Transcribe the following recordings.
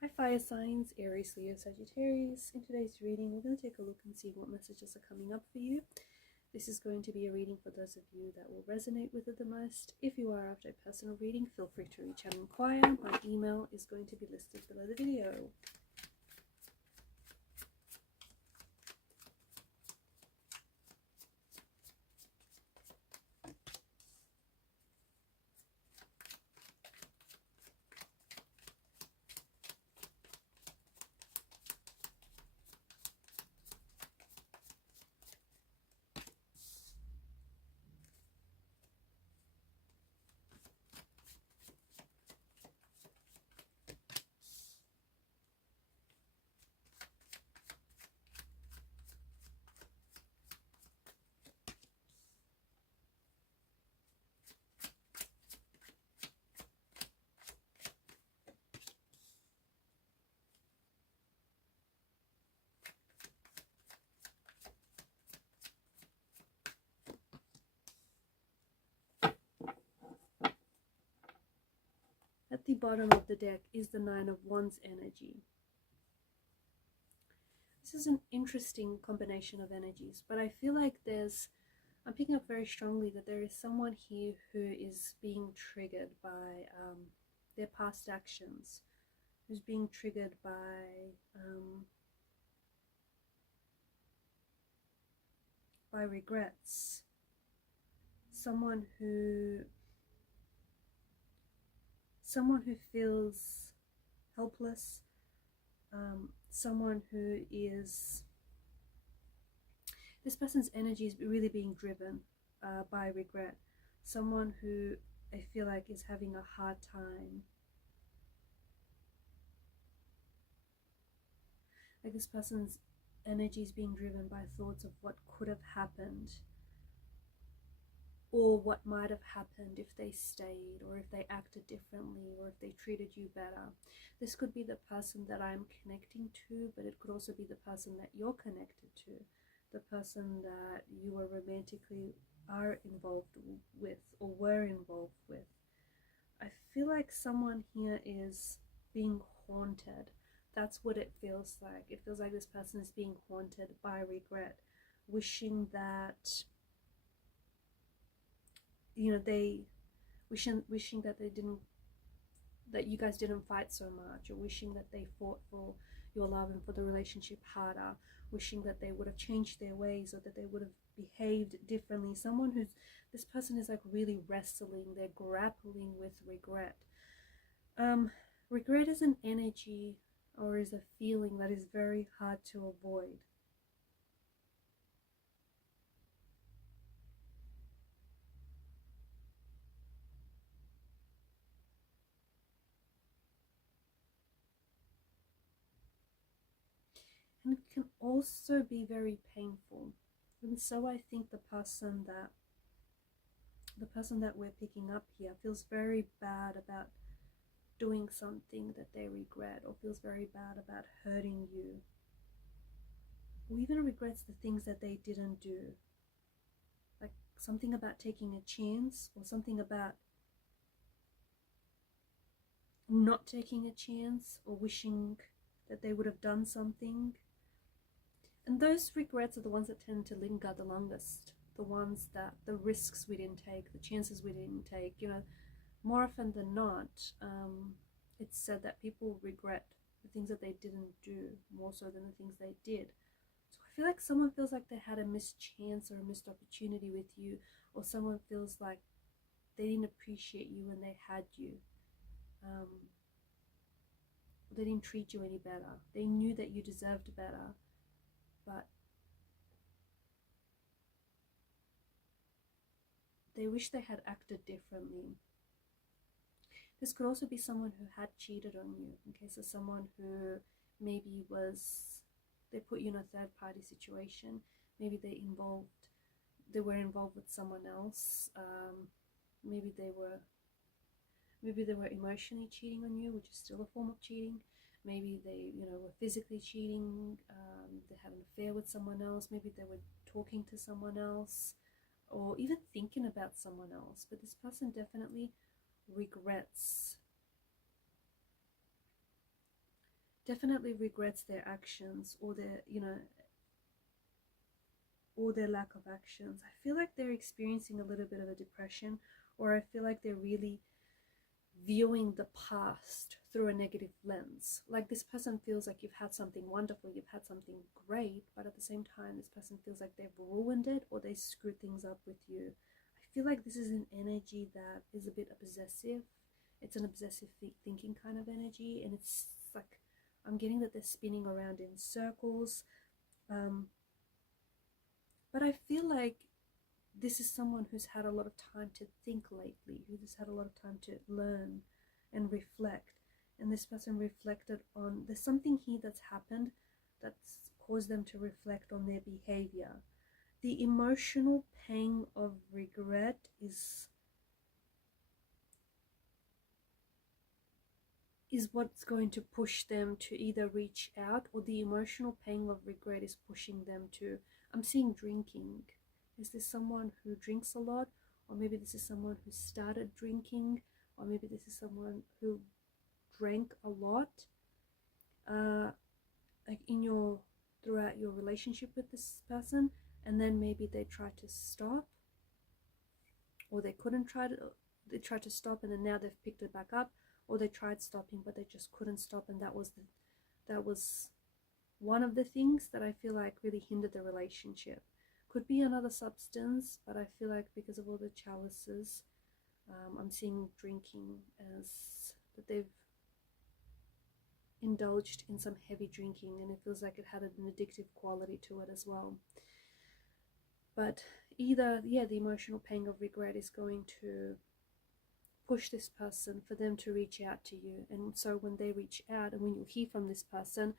Hi fire signs, Aries, Leo, Sagittarius. In today's reading, we're going to take a look and see what messages are coming up for you. This is going to be a reading for those of you that will resonate with it the most. If you are after a personal reading, feel free to reach out and inquire. My email is going to be listed below the video. At the bottom of the deck is the Nine of Wands energy. This is an interesting combination of energies, but I feel like I'm picking up very strongly that there is someone here who is being triggered by their past actions, who's being triggered by regrets, someone who feels helpless, someone who is, this person's energy is really being driven by regret, someone who I feel like is having a hard time. Like this person's energy is being driven by thoughts of what could have happened, or what might have happened if they stayed, or if they acted differently, or if they treated you better. This could be the person that I'm connecting to, but it could also be the person that you're connected to, the person that you are romantically involved with or were involved with. I feel like someone here is being haunted. That's what it feels like. It feels like this person is being haunted by regret, wishing that, you know, wishing that you guys didn't fight so much, or wishing that they fought for your love and for the relationship harder, wishing that they would have changed their ways, or that they would have behaved differently. This person is like really wrestling, they're grappling with regret. Regret is an energy, or is a feeling that is very hard to avoid. And it can also be very painful. And so I think the person that we're picking up here feels very bad about doing something that they regret, or feels very bad about hurting you, or even regrets the things that they didn't do, like something about taking a chance, or something about not taking a chance, or wishing that they would have done something. And those regrets are the ones that tend to linger the longest, the ones that, the risks we didn't take, the chances we didn't take. You know, more often than not, it's said that people regret the things that they didn't do more so than the things they did. So I feel like someone feels like they had a missed chance or a missed opportunity with you, or someone feels like they didn't appreciate you when they had you. They didn't treat you any better. They knew that you deserved better, but they wish they had acted differently. This could also be someone who had cheated on you, in case of someone who maybe they put you in a third party situation. Maybe they were involved with someone else. Maybe they were emotionally cheating on you, which is still a form of cheating. Maybe they, were physically cheating. They had an affair with someone else. Maybe they were talking to someone else, or even thinking about someone else. But this person definitely regrets definitely regrets their actions, or their, or their lack of actions. I feel like they're experiencing a little bit of a depression, or I feel like they're really viewing the past through a negative lens. Like, this person feels like you've had something wonderful, you've had something great, but at the same time this person feels like they've ruined it, or they screwed things up with you. I feel like this is an energy that is a bit obsessive. It's an obsessive thinking kind of energy, and it's like, I'm getting that they're spinning around in circles. But I feel like this is someone who's had a lot of time to think lately, who's had a lot of time to learn and reflect. And this person reflected on, there's something here that's happened that's caused them to reflect on their behavior. The emotional pang of regret is what's going to push them to either reach out, or the emotional pain of regret is pushing them to, I'm seeing drinking. Is this someone who drinks a lot? Or maybe this is someone who started drinking, or maybe this is someone who drank a lot like throughout your relationship with this person, and then maybe they tried to stop, or they tried to stop, and then now they've picked it back up, or they tried stopping but they just couldn't stop, and that was one of the things that I feel like really hindered the relationship. Could be another substance, but I feel like because of all the chalices, I'm seeing drinking as that they've indulged in some heavy drinking, and it feels like it had an addictive quality to it as well. But either, yeah, the emotional pain of regret is going to push this person for them to reach out to you. And so when they reach out, and when you hear from this person,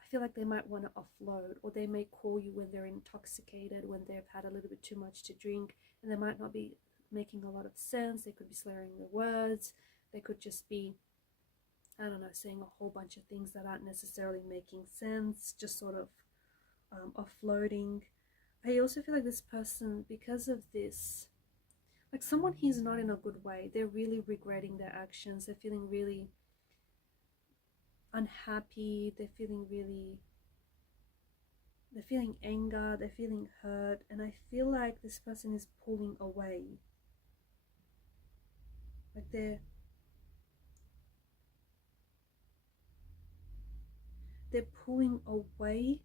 I feel like they might want to offload, or they may call you when they're intoxicated, when they've had a little bit too much to drink, and they might not be making a lot of sense. They could be slurring their words, they could just be, I don't know, saying a whole bunch of things that aren't necessarily making sense, just sort of offloading. I also feel like this person, because of this, like, someone here's not in a good way. They're really regretting their actions. They're feeling really unhappy. They're feeling anger. They're feeling hurt. And I feel like this person is pulling away. Like they're pulling away.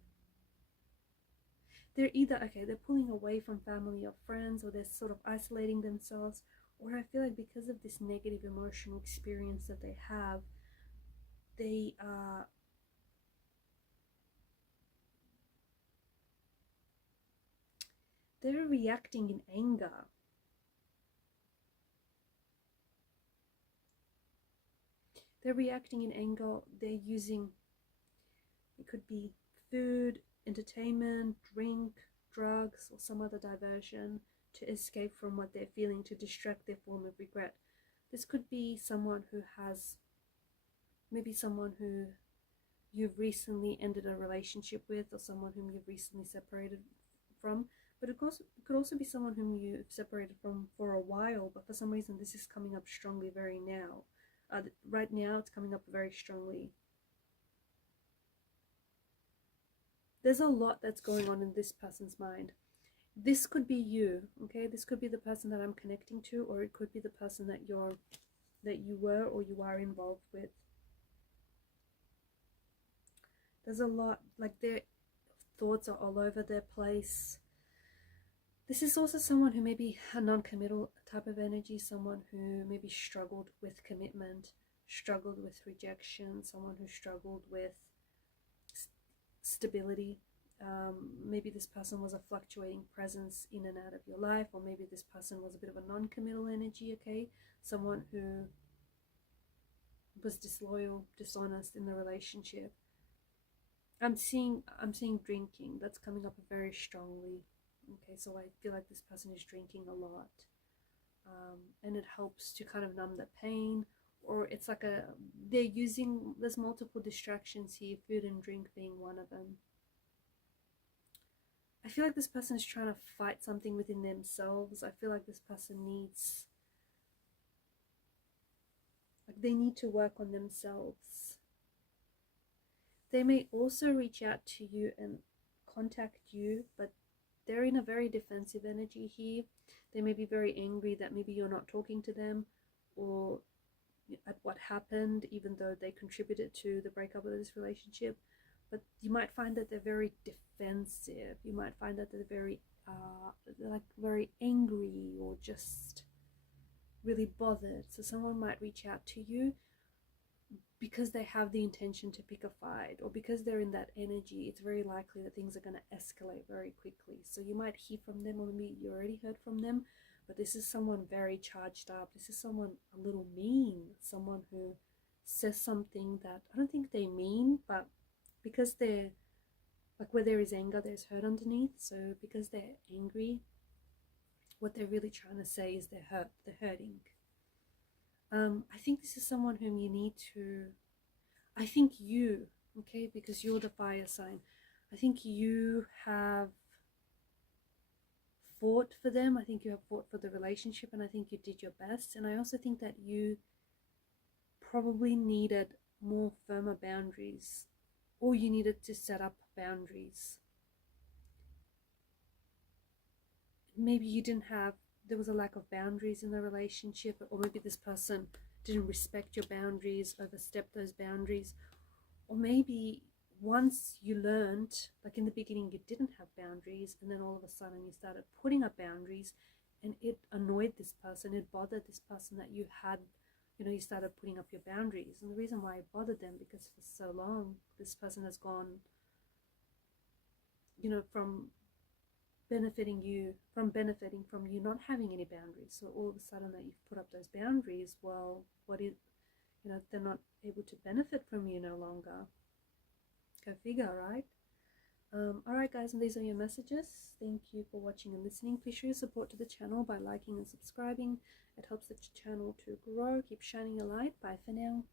They're either, okay, they're pulling away from family or friends, or they're sort of isolating themselves, or I feel like because of this negative emotional experience that they have, they're reacting in anger. They're reacting in anger. They're using, it could be food, entertainment, drink, drugs, or some other diversion to escape from what they're feeling, to distract their form of regret. This could be someone who has, maybe someone who you've recently ended a relationship with, or someone whom you've recently separated from. But it could also be someone whom you've separated from for a while, but for some reason this is coming up strongly right now it's coming up very strongly. There's a lot that's going on in this person's mind. This could be you, okay? This could be the person that I'm connecting to, or it could be the person that you were or you are involved with. There's a lot, like their thoughts are all over their place. This is also someone who may be a non-committal type of energy, someone who maybe struggled with commitment, struggled with rejection, someone who struggled with stability. Maybe this person was a fluctuating presence in and out of your life, or maybe this person was a bit of a non-committal energy, okay? Someone who was disloyal, dishonest in the relationship. I'm seeing drinking. That's coming up very strongly. Okay, so I feel like this person is drinking a lot, and it helps to kind of numb the pain, or it's like there's multiple distractions here, food and drink being one of them. I feel like this person is trying to fight something within themselves. I feel like this person they need to work on themselves. They may also reach out to you and contact you, but they're in a very defensive energy here. They may be very angry that maybe you're not talking to them, or at what happened, even though they contributed to the breakup of this relationship. But you might find that they're very defensive. You might find that they're very like very angry, or just really bothered. So someone might reach out to you because they have the intention to pick a fight, or because they're in that energy. It's very likely that things are going to escalate very quickly. So you might hear from them, or maybe you already heard from them, but this is someone very charged up. This is someone a little mean, someone who says something that I don't think they mean, but because they're like, where there is anger, there's hurt underneath. So because they're angry, what they're really trying to say is they're hurting. I think this is someone whom you need to, I think you, okay, because you're the fire sign, I think you have fought for them. I think you have fought for the relationship, and I think you did your best. And I also think that you probably needed more firmer boundaries, or you needed to set up boundaries. Maybe you didn't have, there was a lack of boundaries in the relationship, or maybe this person didn't respect your boundaries, overstepped those boundaries. Or maybe once you learned, like in the beginning you didn't have boundaries, and then all of a sudden you started putting up boundaries, and it annoyed this person, it bothered this person that you had, you know, you started putting up your boundaries. And the reason why it bothered them, because for so long this person has gone, you know, from benefiting from you not having any boundaries. So all of a sudden that you've put up those boundaries, well, what is, you know, they're not able to benefit from you no longer. Go figure, right? Alright guys, and these are your messages. Thank you for watching and listening. Please show your support to the channel by liking and subscribing. It helps the channel to grow. Keep shining your light. Bye for now.